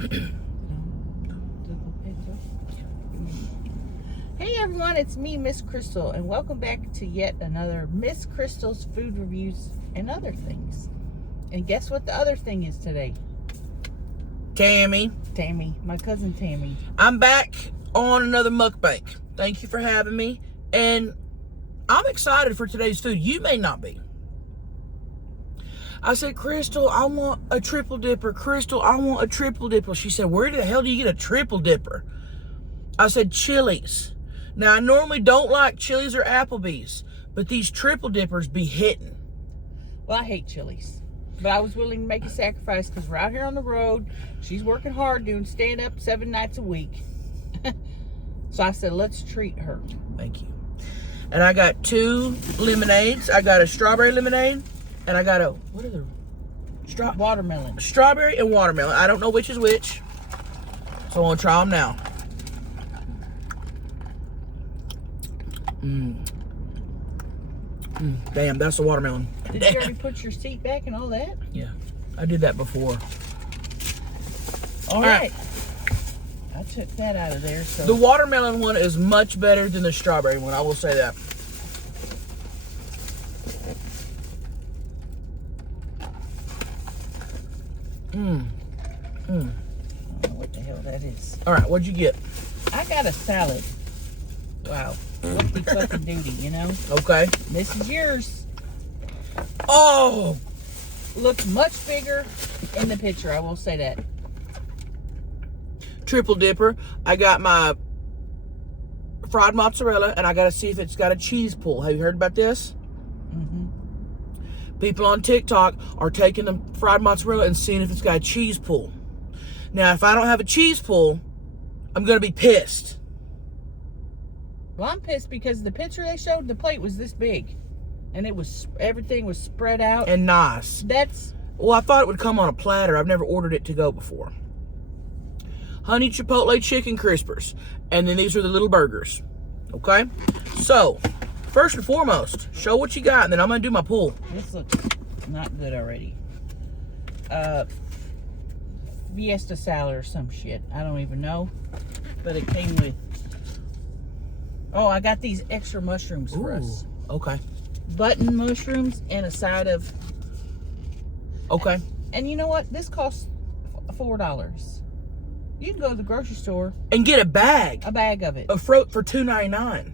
Hey everyone, it's me, Miss Crystal, and welcome back to yet another Miss Crystal's food reviews and other things. And guess what the other thing is today? Tammy, my cousin Tammy. I'm back on another mukbang. Thank you for having me. And I'm excited for today's food. You may not be. I said, Crystal, I want a triple dipper. Crystal, I want a triple dipper. She said, where the hell do you get a triple dipper? I said, Chili's. Now, I normally don't like Chili's or Applebee's, but these triple dippers be hitting. Well, I hate Chili's, but I was willing to make a sacrifice because we're out here on the road. She's working hard, doing stand-up 7 nights a week. So I said, let's treat her. Thank you. And I got 2 lemonades. I got a strawberry lemonade, and I got a, what are the? Watermelon. Strawberry and watermelon. I don't know which is which, so I'm going to try them now. Damn, that's the watermelon. Did you already put your seat back and all that? Yeah, I did that before. All right. I took that out of there. So the watermelon one is much better than the strawberry one. I will say that. I don't know what the hell that is. All right, what'd you get? I got a salad. Wow. What the fucking duty, you know? Okay. This is yours. Oh! Looks much bigger in the picture, I will say that. Triple dipper. I got my fried mozzarella, and I got to see if it's got a cheese pull. Have you heard about this? People on TikTok are taking the fried mozzarella and seeing if it's got a cheese pull. Now, if I don't have a cheese pull, I'm going to be pissed. Well, I'm pissed because the picture they showed, the plate was this big. And it was, everything was spread out. And nice. Well, I thought it would come on a platter. I've never ordered it to go before. Honey Chipotle Chicken Crispers. And then these are the little burgers. Okay? So, first and foremost, show what you got, and then I'm going to do my pull. This looks not good already. Fiesta salad or some shit. I don't even know. But it came with... Oh, I got these extra mushrooms for us. Okay. Button mushrooms and a side of... Okay. And you know what? This costs $4. You can go to the grocery store. And get a bag. A bag of it. Of fruit for $2.99.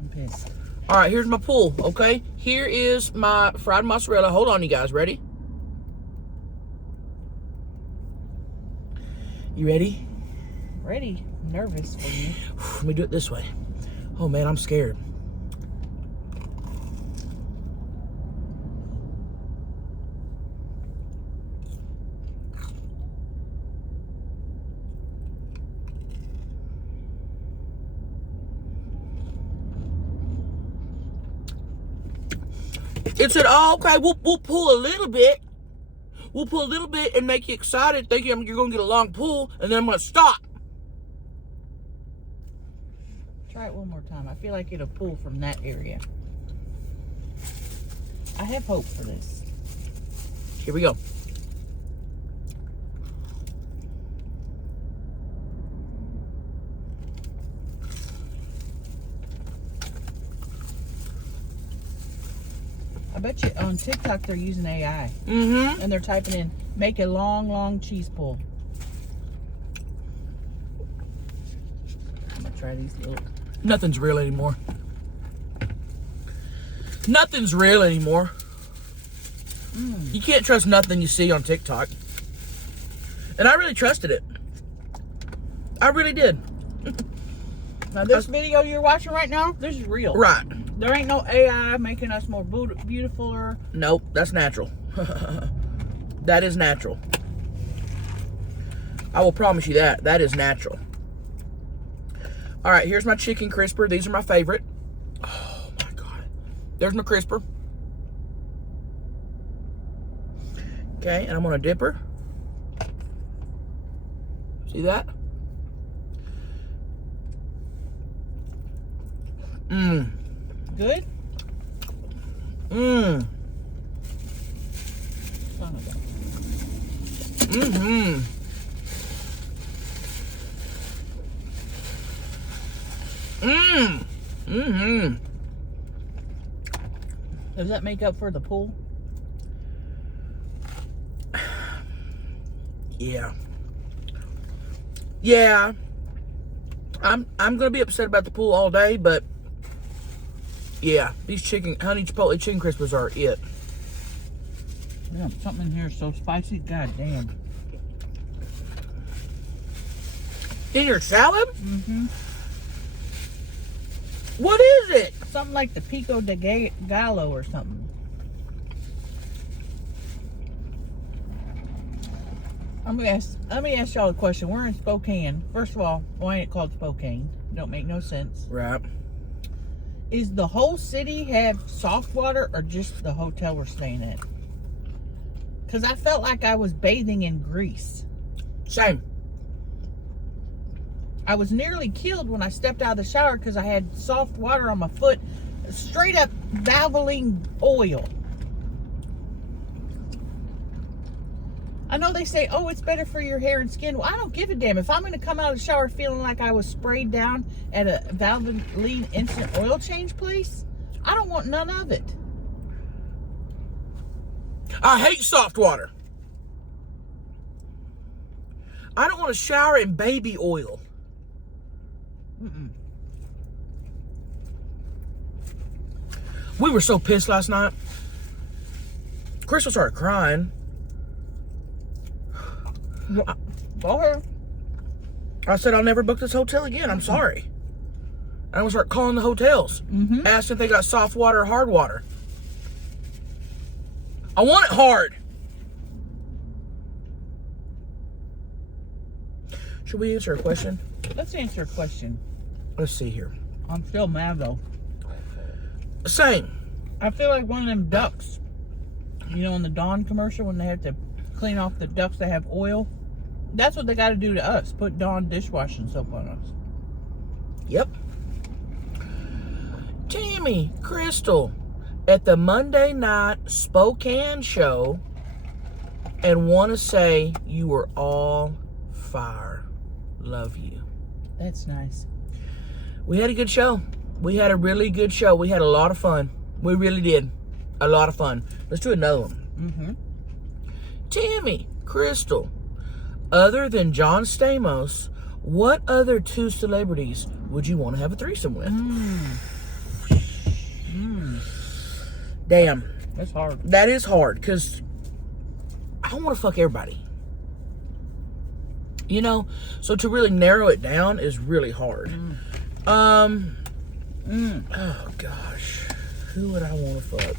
I'm pissed. All right, here's my pull, okay? Here is my fried mozzarella. Hold on, you guys. Ready? You ready? Ready. I'm nervous for you. Let me do it this way. Oh, man, I'm scared. It said, oh, okay, we'll pull a little bit. We'll pull a little bit and make you excited, thinking you're going to get a long pull, and then I'm going to stop. Try it one more time. I feel like it'll pull from that area. I have hope for this. Here we go. I bet you on TikTok they're using AI. Mm-hmm. And they're typing in, make a long, long cheese pull. I'm going to try these little... Nothing's real anymore. Nothing's real anymore. You can't trust nothing you see on TikTok. And I really trusted it. I really did. Now this video you're watching right now, this is real. Right. There ain't no AI making us more beautiful. Nope, that's natural. That is natural. I will promise you that. That is natural. All right, here's my chicken crisper. These are my favorite. Oh, my God. There's my crisper. Okay, and I'm on a dipper. See that? Good? Mm-hmm. Does that make up for the pool? Yeah. Yeah. I'm gonna be upset about the pool all day, but yeah, these honey chipotle chicken crispers are it. Yeah, something in here is so spicy. God damn. In your salad? Mm-hmm. What is it? Something like the pico de gallo or something. Let me ask y'all a question. We're in Spokane. First of all, why ain't it called Spokane? Don't make no sense. Right. Is the whole city have soft water or just the hotel we're staying at? Because I felt like I was bathing in grease. Same. I was nearly killed when I stepped out of the shower because I had soft water on my foot. Straight up Valvoline oil. I know they say, oh, it's better for your hair and skin. Well, I don't give a damn. If I'm going to come out of the shower feeling like I was sprayed down at a Valvoline instant oil change place, I don't want none of it. I hate soft water. I don't want to shower in baby oil. Mm-mm. We were so pissed last night. Crystal started crying. Go ahead. I said, I'll never book this hotel again. I'm sorry. And I'm going to start calling the hotels. Asking if they got soft water or hard water. I want it hard. Should we answer a question? Let's answer a question. Let's see here. I'm still mad though. Same. I feel like one of them ducks. You know, in the Dawn commercial when they have to clean off the ducks that have oil. That's what they got to do to us. Put Dawn dishwashing soap on us. Yep. Tammy, Crystal, at the Monday night Spokane show, and want to say you were all fire. Love you. That's nice. We had a good show. We had a really good show. We had a lot of fun. We really did. A lot of fun. Let's do another one. Tammy, Crystal, other than John Stamos, what other two celebrities would you want to have a threesome with? Damn. That's hard. That is hard, because I want to fuck everybody. You know? So to really narrow it down is really hard. Oh, gosh. Who would I want to fuck?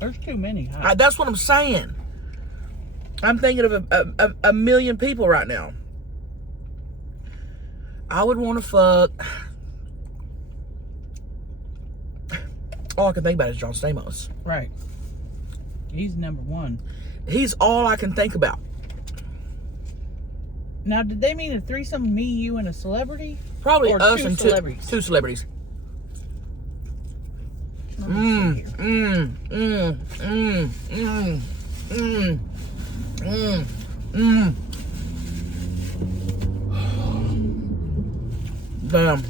There's too many. That's what I'm saying. I'm thinking of a million people right now. I would want to fuck. All I can think about is John Stamos. Right. He's number one. He's all I can think about. Now, did they mean a threesome, me, you, and a celebrity? Probably or us two and celebrities? two celebrities. Let me see here. Damn.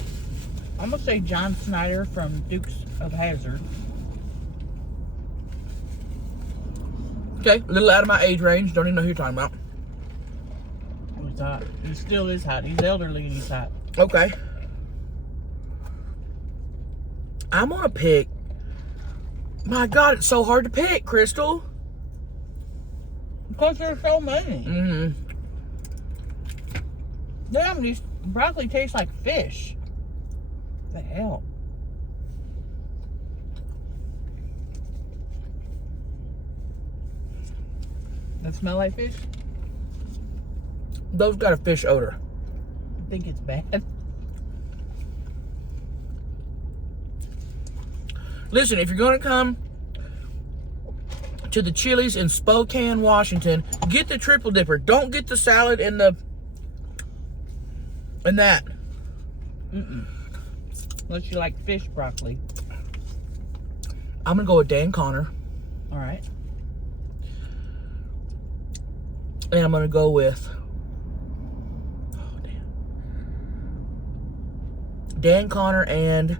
I'm going to say John Snyder from Dukes of Hazzard. Okay, a little out of my age range. Don't even know who you're talking about. He's hot. He still is hot. He's elderly and he's hot. Okay. I'm gonna pick. My God, it's so hard to pick, Crystal. Because there's so many. Damn, these broccoli taste like fish. What the hell? That smell like fish? Those got a fish odor. I think it's bad. Listen, if you're gonna come to the Chili's in Spokane, Washington, get the triple dipper. Don't get the salad and that. Unless you like fish broccoli. I'm gonna go with Dan Connor. All right. And I'm gonna go with Dan Connor and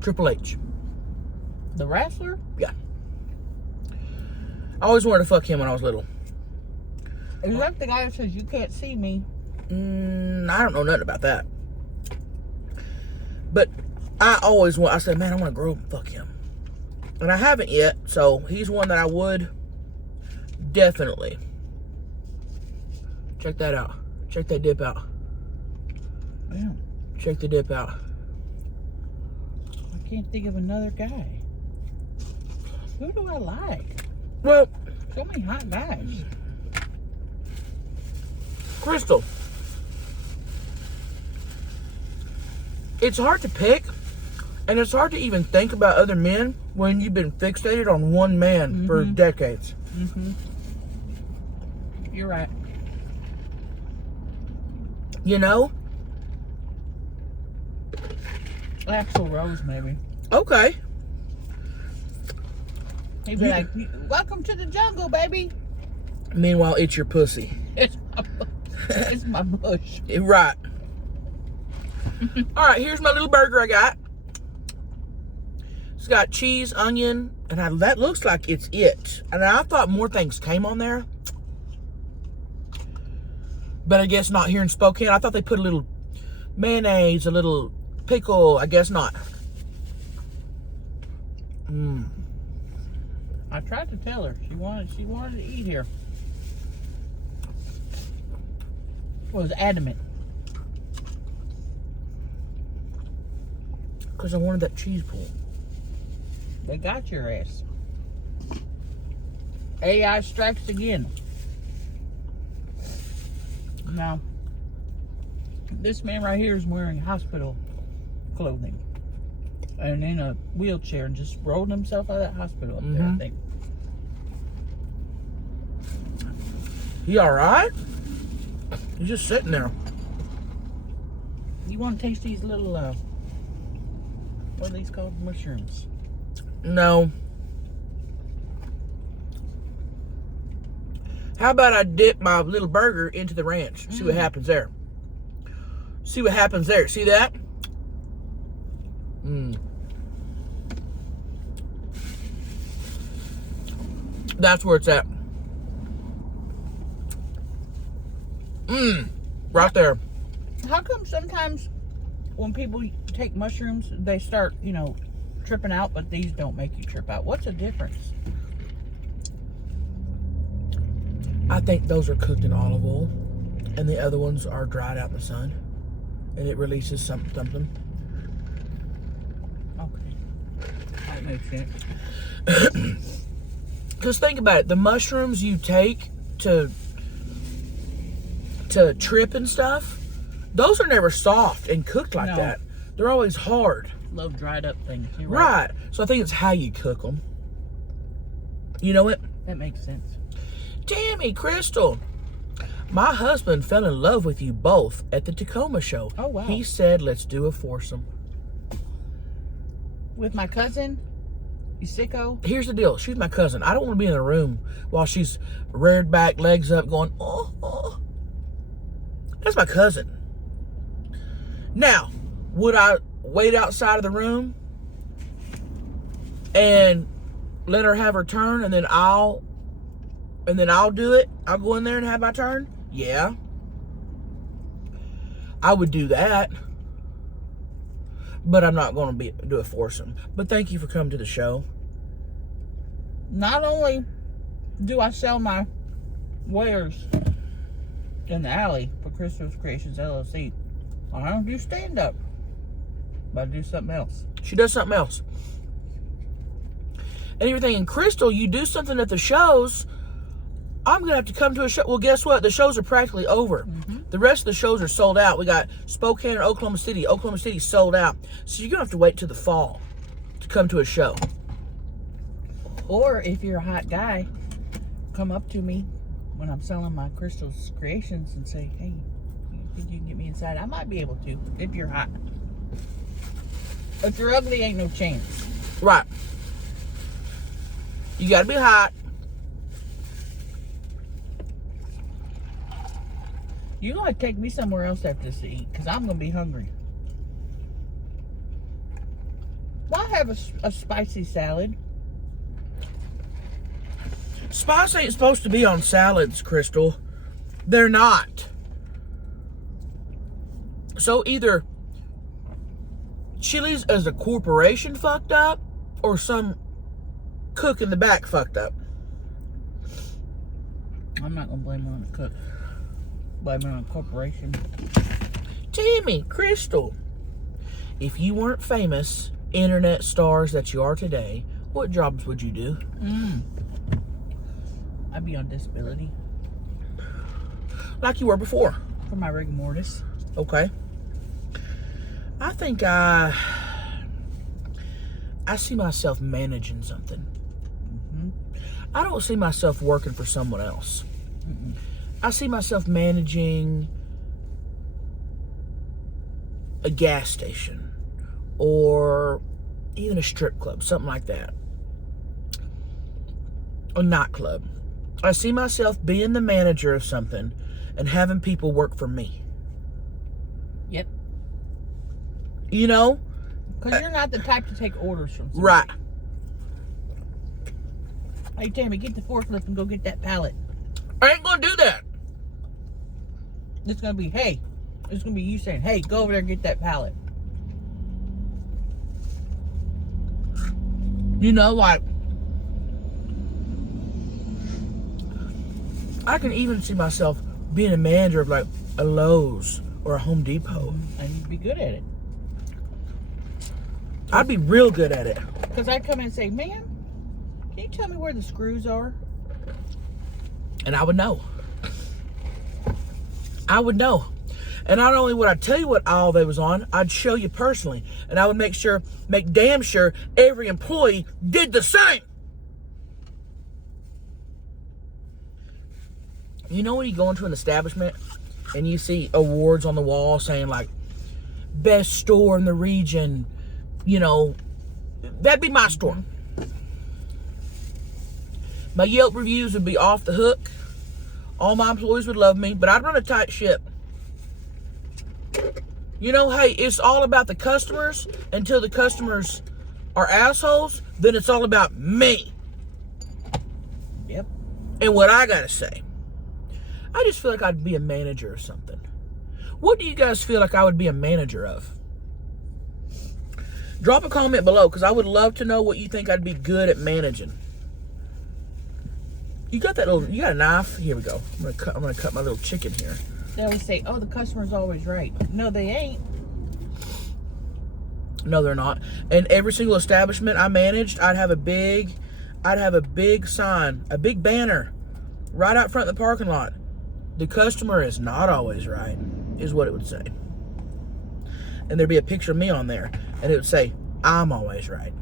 Triple H. The wrestler? Yeah. I always wanted to fuck him when I was little. Is that the guy that says you can't see me? I don't know nothing about that. But I said, man, I want to grow up and fuck him. And I haven't yet, so he's one that I would definitely. Check that out. Check that dip out. Damn. Check the dip out. I can't think of another guy. Who do I like? Well, So many hot guys. Crystal. It's hard to pick, and it's hard to even think about other men when you've been fixated on one man for decades. Mm-hmm. You're right. You know? Axl Rose, maybe. Okay. He'd be like, welcome to the jungle, baby. Meanwhile, it's your pussy. It's my bush. Right. All right, here's my little burger I got. It's got cheese, onion, and that looks like it's it. And I thought more things came on there. But I guess not here in Spokane. I thought they put a little mayonnaise, a little pickle. I guess not. I tried to tell her. She wanted to eat here. Was adamant. Because I wanted that cheese pull. They got your ass. AI strikes again. Now, this man right here is wearing hospital clothing. And in a wheelchair and just rolled himself out of that hospital up there, I think. He alright? He's just sitting there. You want to taste these little, what are these called? Mushrooms. No. How about I dip my little burger into the ranch? See what happens there. See what happens there. See that? That's where it's at. Right there. How come sometimes when people take mushrooms, they start, tripping out, but these don't make you trip out? What's the difference? I think those are cooked in olive oil, and the other ones are dried out in the sun, and it releases something. Okay. That makes sense. Because think about it, the mushrooms you take to trip and stuff, those are never soft and cooked like that. They're always hard. Little dried up things. You're right. So I think it's how you cook them. You know it? That makes sense. Tammy, Crystal, my husband fell in love with you both at the Tacoma show. Oh, wow. He said, let's do a foursome. With my cousin? You sicko? Here's the deal. She's my cousin. I don't want to be in the room while she's reared back, legs up, going, oh. That's my cousin. Now, would I wait outside of the room and let her have her turn, and then I'll do it? I'll go in there and have my turn? Yeah. I would do that. But I'm not going to do a foursome. But thank you for coming to the show. Not only do I sell my wares in the alley for Crystal's Creations LLC, I don't do stand-up, but I do something else. She does something else. And everything. And Crystal, you do something at the shows, I'm going to have to come to a show. Well, guess what? The shows are practically over. The rest of the shows are sold out. We got Spokane and Oklahoma City. Oklahoma City sold out. So you're going to have to wait till the fall to come to a show. Or if you're a hot guy, come up to me when I'm selling my Crystal's Creations and say, hey, you think you can get me inside? I might be able to if you're hot. If you're ugly, ain't no chance. Right. You got to be hot. You gotta take me somewhere else after this to eat, because I'm gonna be hungry. Well, I have a spicy salad. Spice ain't supposed to be on salads, Crystal. They're not. So either Chili's as a corporation fucked up, or some cook in the back fucked up. I'm not gonna blame it on the cook. Blame it on the corporation. Tammy, Crystal, if you weren't famous internet stars that you are today, what jobs would you do? I'd be on disability. Like you were before. For my rigor mortis. Okay. I think I see myself managing something. I don't see myself working for someone else. I see myself managing a gas station or even a strip club, something like that. A nightclub. I see myself being the manager of something and having people work for me. Yep. You know? Because you're not the type to take orders from somebody. Right. Hey, Tammy, get the forklift and go get that pallet. I ain't gonna do that. It's going to be, hey. It's going to be you saying, hey, go over there and get that pallet. You know, like, I can even see myself being a manager of like a Lowe's or a Home Depot. And you'd be good at it. I'd be real good at it. Because I'd come in and say, ma'am, can you tell me where the screws are? And I would know. I would know. And not only would I tell you what aisle they was on, I'd show you personally. And I would make damn sure every employee did the same. You know when you go into an establishment and you see awards on the wall saying like, best store in the region, you know, that'd be my store. My Yelp reviews would be off the hook. All my employees would love me, but I'd run a tight ship. You know, hey, it's all about the customers until the customers are assholes, then it's all about me. Yep. And what I gotta say. I just feel like I'd be a manager or something. What do you guys feel like I would be a manager of? Drop a comment below, because I would love to know what you think I'd be good at managing. You got a knife? Here we go. I'm gonna cut my little chicken here. They always say, oh, the customer's always right. No, they ain't. No, they're not. And every single establishment I managed, I'd have a big sign, a big banner right out front of the parking lot. The customer is not always right, is what it would say. And there'd be a picture of me on there, and it would say, I'm always right.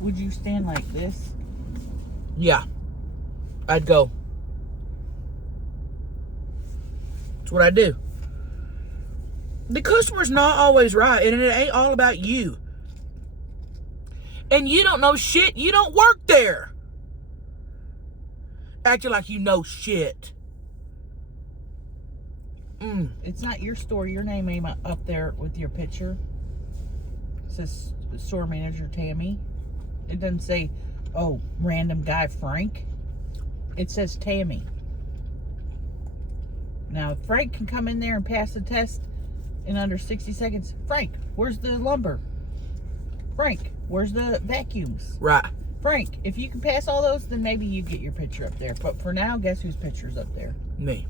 Would you stand like this? Yeah. I'd go. That's what I do. The customer's not always right, and it ain't all about you. And you don't know shit. You don't work there. Acting like you know shit. It's not your store. Your name ain't up there with your picture. It says store manager Tammy. It doesn't say, oh, random guy Frank. It says Tammy. Now, if Frank can come in there and pass the test in under 60 seconds. Frank, where's the lumber? Frank, where's the vacuums? Right. Frank, if you can pass all those, then maybe you get your picture up there. But for now, guess whose picture's up there? Me.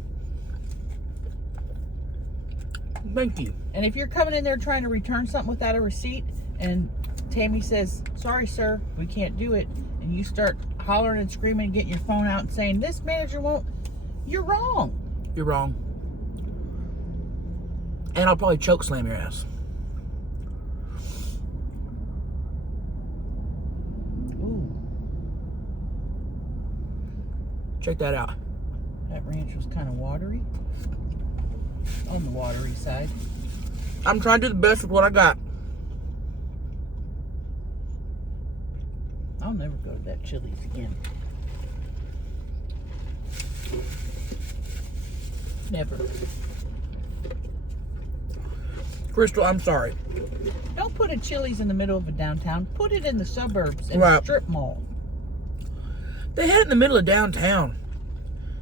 Thank you. And if you're coming in there trying to return something without a receipt, and Tammy says, sorry, sir, we can't do it, and you start hollering and screaming and getting your phone out and saying, this manager won't, you're wrong. You're wrong. And I'll probably choke slam your ass. Ooh. Check that out. That ranch was kind of watery. On the watery side. I'm trying to do the best with what I got. I'll never go to that Chili's again. Never. Crystal, I'm sorry. Don't put a Chili's in the middle of a downtown. Put it in the suburbs in Right. a strip mall. They had it in the middle of downtown.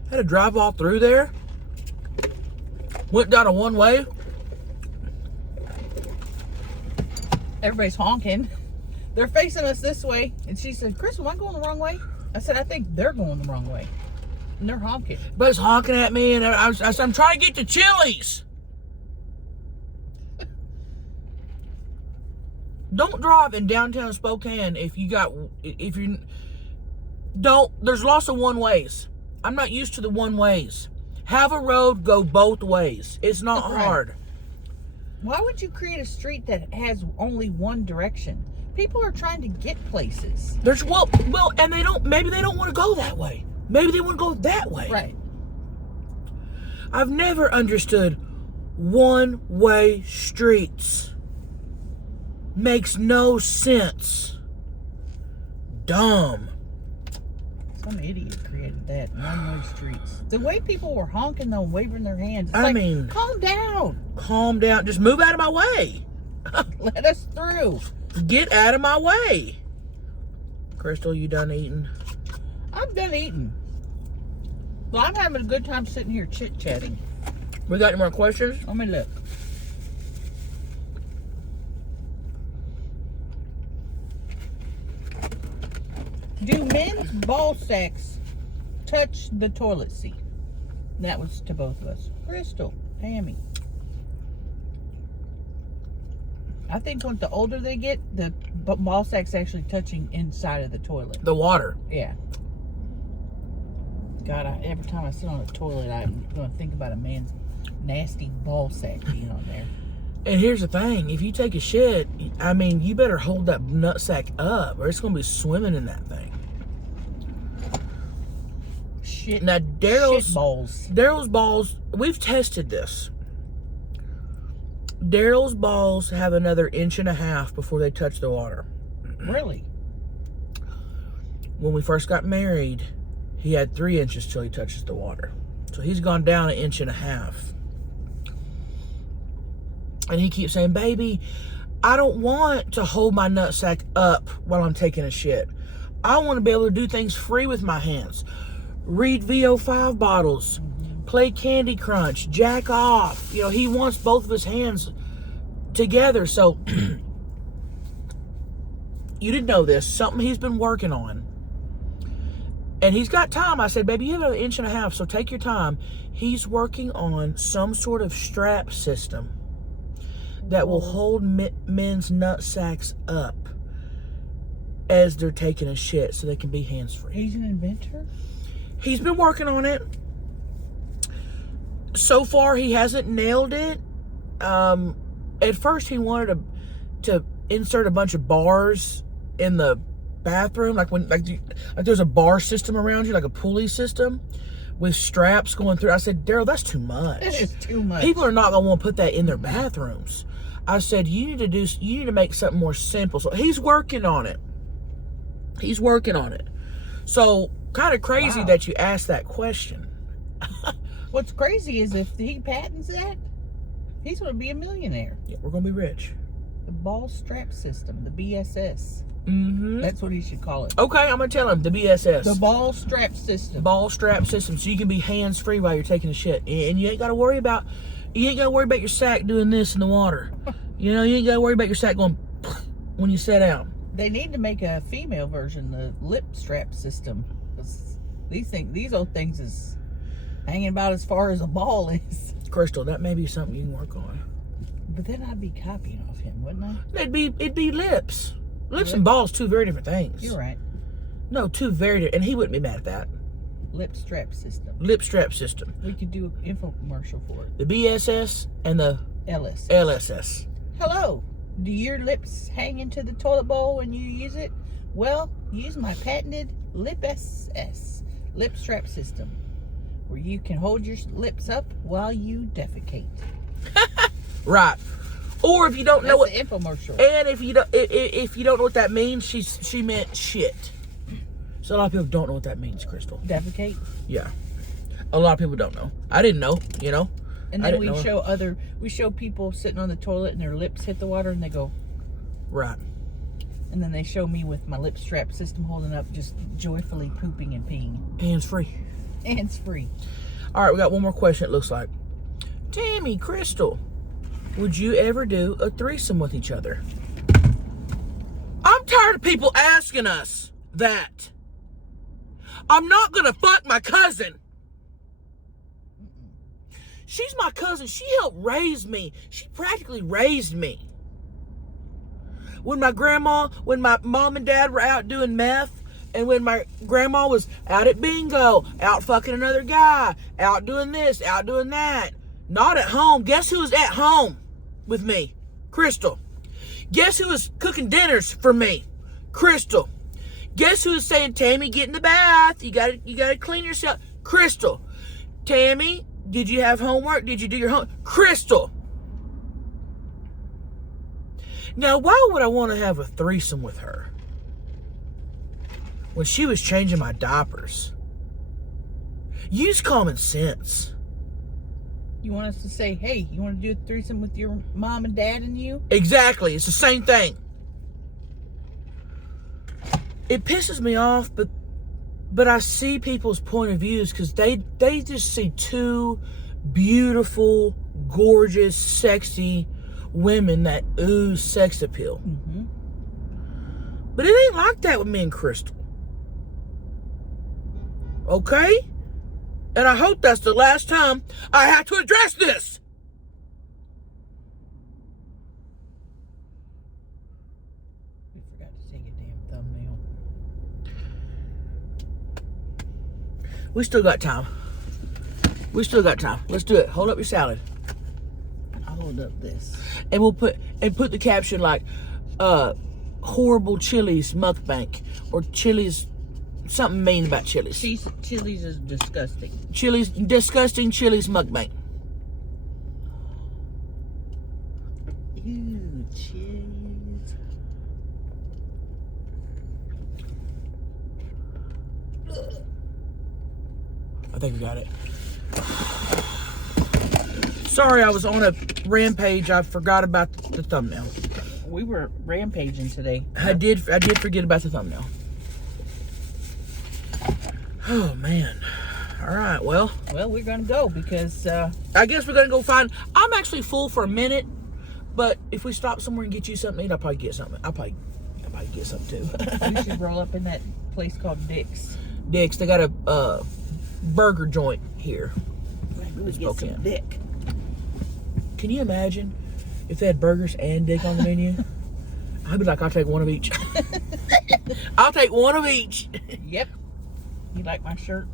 Had to drive all through there. Went down a one-way. Everybody's honking. They're facing us this way. And she said, Chris, am I going the wrong way? I said, I think they're going the wrong way. And they're honking. But it's honking at me, and I said, I'm trying to get to Chili's. Don't drive in downtown Spokane if you don't. There's lots of one ways. I'm not used to the one ways. Have a road go both ways. It's not Right. hard. Why would you create a street that has only one direction? People are trying to get places. There's well, and maybe they don't want to go that way. Maybe they want to go that way. Right. I've never understood one-way streets. Makes no sense. Dumb. Some idiot created that. One-way streets. The way people were honking though, waving their hands. It's I like, mean, calm down. calm down. Just move out of my way. Let us through. Get out of my way. Crystal, you done eating? I'm done eating. Well, I'm having a good time sitting here chit-chatting. We got any more questions? Let me look. Do men's ball sacks touch the toilet seat? That was to both of us. Crystal, Tammy. I think when the older they get, the ball sack's actually touching inside of the toilet. The water. Yeah. God, every time I sit on a toilet, I'm going to think about a man's nasty ball sack being on there. And here's the thing. If you take a shit, I mean, you better hold that nutsack up or it's going to be swimming in that thing. Shit. Now, Shit balls. Daryl's balls, we've tested this. Daryl's balls have another 1.5 inches before they touch the water. Really? When we first got married, he had 3 inches till he touches the water. So he's gone down 1.5 inches. And he keeps saying, baby, I don't want to hold my nutsack up while I'm taking a shit. I want to be able to do things free with my hands. Read VO5 bottles. Play Candy Crunch. Jack off. You know, he wants both of his hands together. So, you didn't know this. Something he's been working on. And he's got time. I said, baby, you have another 1.5 inches, so take your time. He's working on some sort of strap system that will hold men's nut sacks up as they're taking a shit so they can be hands-free. He's an inventor? He's been working on it. So far, he hasn't nailed it. At first, he wanted to insert a bunch of bars in the bathroom, like there's a bar system around you, like a pulley system with straps going through. I said, Daryl, that's too much. That is too much. People are not gonna want to put that in their bathrooms. I said, you need to make something more simple. So he's working on it. He's working on it. So kind of crazy that you asked that question. What's crazy is if he patents that, he's going to be a millionaire. Yeah, we're gonna be rich. The ball strap system, the BSS. Mm-hmm. That's what he should call it. Okay, I'm gonna tell him the BSS. The ball strap system. Ball strap system, so you can be hands free while you're taking a shit, and you ain't got to worry about your sack doing this in the water. You know, you ain't got to worry about your sack going when you sit down. They need to make a female version, the lip strap system. These old things is hanging about as far as a ball is. Crystal, that may be something you can work on. But then I'd be copying off him, wouldn't I? It'd be lips. Lips and balls, two very different things. You're right. No, two very different, and he wouldn't be mad at that. Lip strap system. Lip strap system. We could do an infomercial for it. The BSS and the LSS. Hello. Do your lips hang into the toilet bowl when you use it? Well, use my patented Lip SS, lip strap system, where you can hold your lips up while you defecate. Right. Or if you don't know That's what the infomercial. And if you don't know what that means, she meant shit. So a lot of people don't know what that means, Crystal. Defecate? Yeah. A lot of people don't know. I didn't know, you know. And then we show people sitting on the toilet and their lips hit the water and they go. Right. And then they show me with my lip strap system holding up, just joyfully pooping and peeing. Hands free. Hands free. All right, we got one more question, it looks like. Tammy, Crystal, would you ever do a threesome with each other? I'm tired of people asking us that. I'm not going to fuck my cousin. She's my cousin. She helped raise me. She practically raised me. When my mom and dad were out doing meth, and when my grandma was out at bingo, out fucking another guy, out doing this, out doing that, not at home. Guess who was at home with me? Crystal. Guess who was cooking dinners for me? Crystal. Guess who was saying, Tammy, get in the bath. You gotta clean yourself. Crystal. Tammy, did you have homework? Did you do your homework? Crystal. Now, why would I want to have a threesome with her when she was changing my diapers? Use common sense. You want us to say, hey, you want to do a threesome with your mom and dad and you? Exactly. It's the same thing. It pisses me off, but I see people's point of views because they just see two beautiful, gorgeous, sexy women that ooze sex appeal. Mm-hmm. But it ain't like that with me and Crystal. Okay? And I hope that's the last time I have to address this. We forgot to take a damn thumbnail. We still got time. Let's do it. Hold up your salad. I'll hold up this. And we'll put the caption like horrible Chili's mukbang or Chili's something mean about Chili's. Chili's is disgusting. Disgusting Chili's mukbang. Ew, cheese. I think we got it. Sorry, I was on a rampage. I forgot about the thumbnail. We were rampaging today. I did forget about the thumbnail. Oh, man. All right, well, we're going to go because... I guess we're going to go find... I'm actually full for a minute, but if we stop somewhere and get you something to eat, I'll probably get something. I'll probably get something, too. we should roll up in that place called Dick's. Dick's, they got a burger joint here. Maybe we get some dick. Can you imagine if they had burgers and dick on the menu? I'd be like, I'll take one of each. I'll take one of each. Yep. You like my shirt?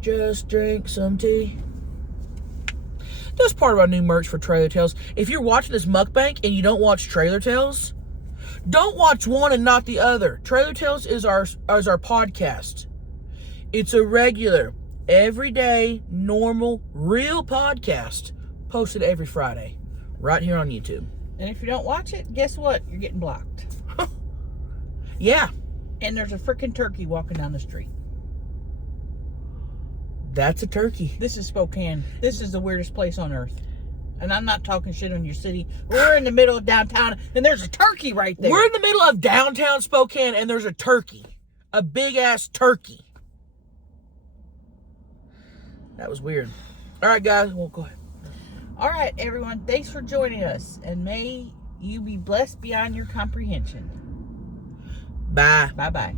Just drink some tea. That's part of our new merch for Trailer Tales. If you're watching this mukbang and you don't watch Trailer Tales, don't watch one and not the other. Trailer Tales is our podcast. It's a regular, everyday, normal, real podcast posted every Friday right here on YouTube. And if you don't watch it, guess what? You're getting blocked. Yeah. And there's a freaking turkey walking down the street. That's a turkey. This is Spokane. This is the weirdest place on earth. And I'm not talking shit on your city. We're in the middle of downtown, and there's a turkey right there. We're in the middle of downtown Spokane, and there's a turkey. A big-ass turkey. That was weird. All right, guys. Well, go ahead. All right, everyone. Thanks for joining us. And may you be blessed beyond your comprehension. Bye. Bye-bye.